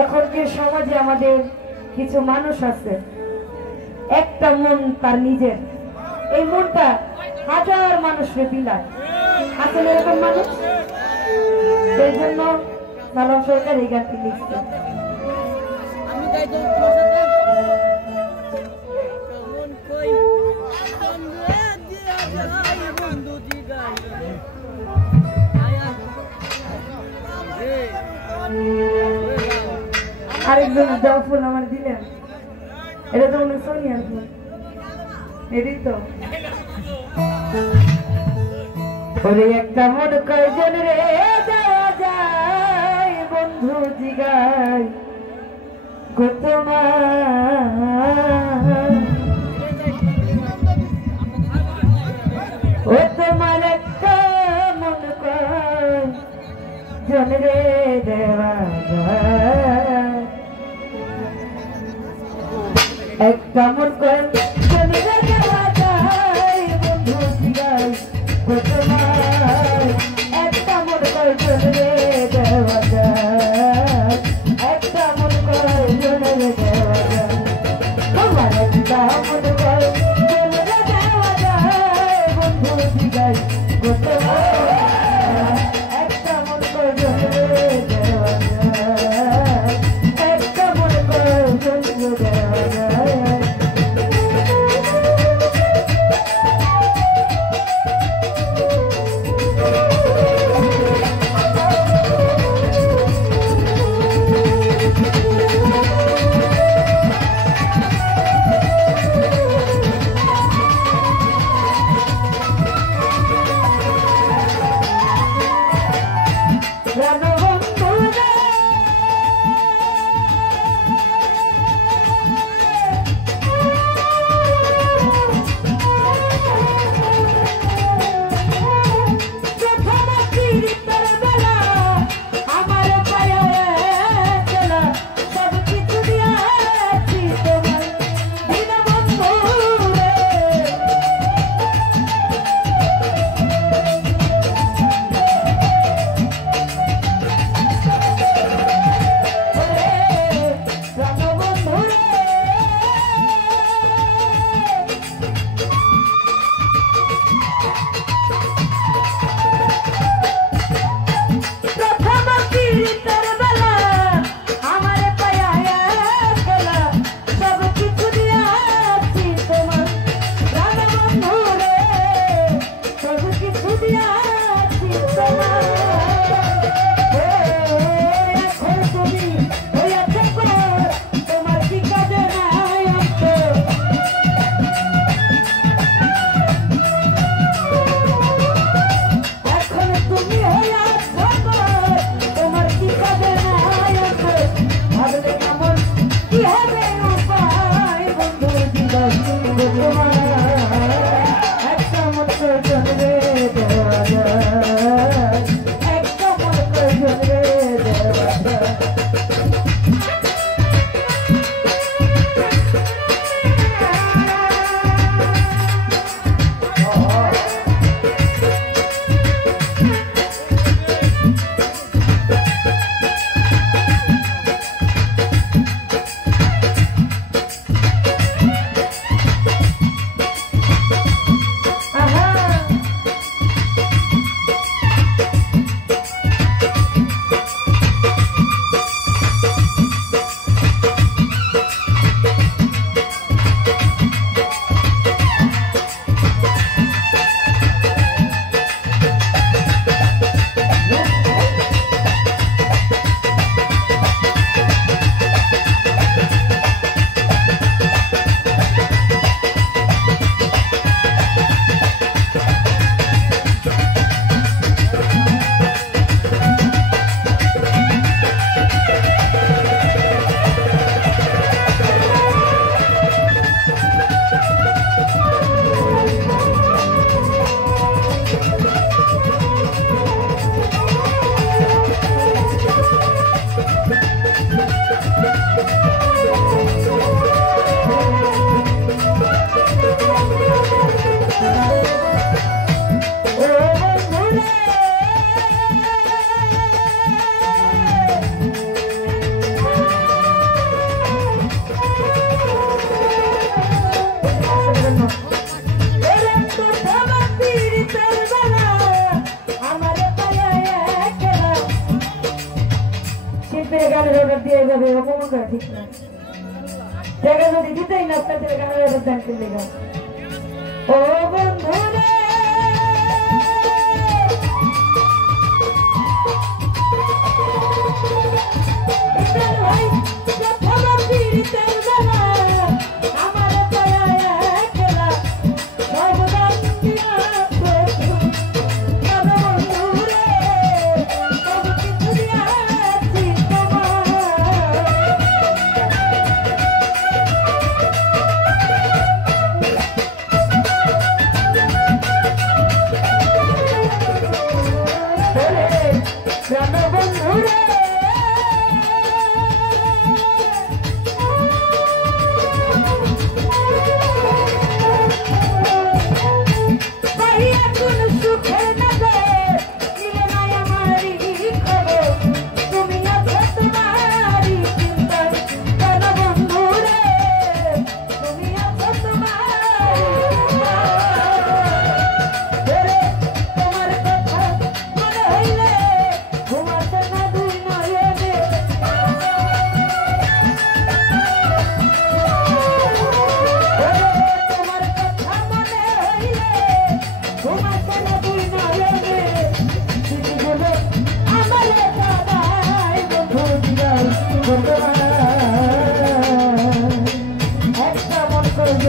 এখনকার সমাজে আমাদের কিছু মানুষ আছে একটা মন তার নিজের, এই মনটা হাজার মানুষকে বিলায়। আসলে এরকম মানুষ, সেই জন্য সালাম সরকার এই গানটি লিখছে। আরেকজন দেওয়া ফুল আমার দিলেন, এটা তো মনে সোনিয়ার ফুল, এটাই তো। ওরে একটা মন কয়জন রে দেওয়া যায় বন্ধু জিগায় গো তোমার, ও তোমার একটা মন কয়জন রে দেওয়া যায়, একটা মন কয়জন রে দেওয়া যায় বন্ধু জিগায় গো তোমার, একটা মন কয়জন রে দেওয়া যায়, একটা মন কয়জন রে দেওয়া যায়, তোমার একটা মন কয়জন রে দেওয়া যায় বন্ধু জিগায় গো তোমার, একটা মন কয়জন রে দেওয়া যায়, একটা মন কয়জন রে দেওয়া যায়। আপনার গানের অর্ডার দিয়ে যাবে অপমান করা ঠিক না। জায়গা যদি দিতেই না আপনাদের গানের অর্ডার দেন করলে ও বন্ধু একটা মন করে